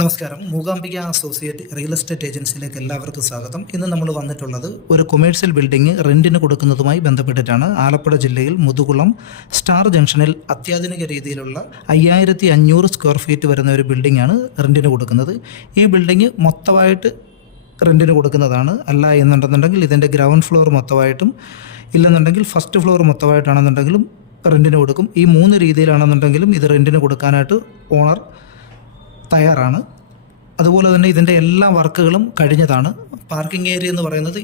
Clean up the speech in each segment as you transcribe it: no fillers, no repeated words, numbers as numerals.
നമസ്കാരം. Mookambika associate real estate ഏജൻസിയിലേക്ക് എല്ലാവർക്കും സ്വാഗതം. ഇന്ന് നമ്മൾ വന്നിട്ടുള്ളത് ഒരു കൊമേഴ്സ്യൽ ബിൽഡിംഗ് റെൻറ്റിന് കൊടുക്കുന്നതുമായി ബന്ധപ്പെട്ടിട്ടാണ്. ആലപ്പുഴ ജില്ലയിൽ മുതുകുളം സ്റ്റാർ ജംഗ്ഷനിൽ അത്യാധുനിക രീതിയിലുള്ള 5500 സ്ക്വയർ ഫീറ്റ് വരുന്ന ഒരു ബിൽഡിംഗാണ് റെൻറ്റിന് കൊടുക്കുന്നത്. ഈ ബിൽഡിംഗ് മൊത്തമായിട്ട് റെൻറ്റിന് കൊടുക്കുന്നതാണ്. അല്ല എന്നുണ്ടെന്നുണ്ടെങ്കിൽ ഇതിൻ്റെ ഗ്രൗണ്ട് ഫ്ലോർ മൊത്തമായിട്ടും, ഇല്ലെന്നുണ്ടെങ്കിൽ ഫസ്റ്റ് ഫ്ലോർ മൊത്തമായിട്ടാണെന്നുണ്ടെങ്കിലും റെൻറ്റിന് കൊടുക്കും. ഈ 3 രീതിയിലാണെന്നുണ്ടെങ്കിലും ഇത് റെൻറ്റിന് കൊടുക്കാനായിട്ട് ഓണർ തയ്യാറാണ്. അതുപോലെ തന്നെ ഇതിൻ്റെ എല്ലാ വർക്കുകളും കഴിഞ്ഞതാണ്. പാർക്കിംഗ് ഏരിയ എന്ന് പറയുന്നത്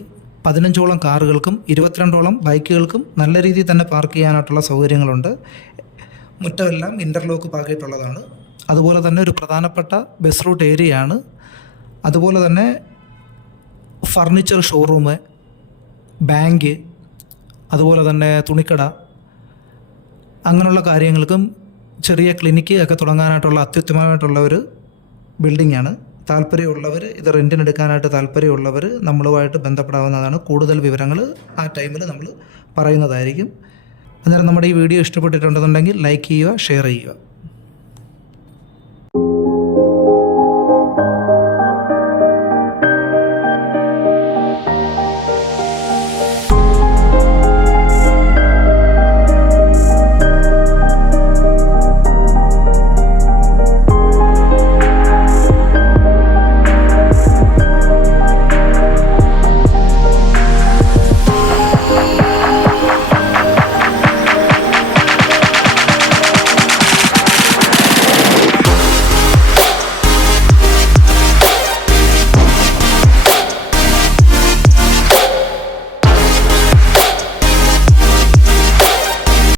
15ഓളം കാറുകൾക്കും 22ഓളം ബൈക്കുകൾക്കും നല്ല രീതിയിൽ തന്നെ പാർക്ക് ചെയ്യാനായിട്ടുള്ള സൗകര്യങ്ങളുണ്ട്. മുറ്റമെല്ലാം ഇൻ്റർലോക്ക് പാകിയിട്ടുള്ളതാണ്. അതുപോലെ തന്നെ ഒരു പ്രധാനപ്പെട്ട ബസ് റൂട്ട് ഏരിയയാണ്. അതുപോലെ തന്നെ ഫർണിച്ചർ ഷോറൂം, ബാങ്ക്, അതുപോലെ തന്നെ തുണിക്കട, അങ്ങനെയുള്ള കാര്യങ്ങൾക്കും ചെറിയ ക്ലിനിക്ക് ഒക്കെ തുടങ്ങാനായിട്ടുള്ള അത്യുത്തമമായിട്ടുള്ള ഒരു ബിൽഡിങ്ങാണ്. താല്പര്യമുള്ളവർ, ഇത് റെൻറ്റിനെടുക്കാനായിട്ട് താല്പര്യമുള്ളവർ നമ്മളുമായിട്ട് ബന്ധപ്പെടാവുന്നതാണ്. കൂടുതൽ വിവരങ്ങൾ ആ ടൈമിൽ നമ്മൾ പറയുന്നതായിരിക്കും. അന്നേരം നമ്മുടെ ഈ വീഡിയോ ഇഷ്ടപ്പെട്ടിട്ടുണ്ടെന്നുണ്ടെങ്കിൽ ലൈക്ക് ചെയ്യുക, ഷെയർ ചെയ്യുക.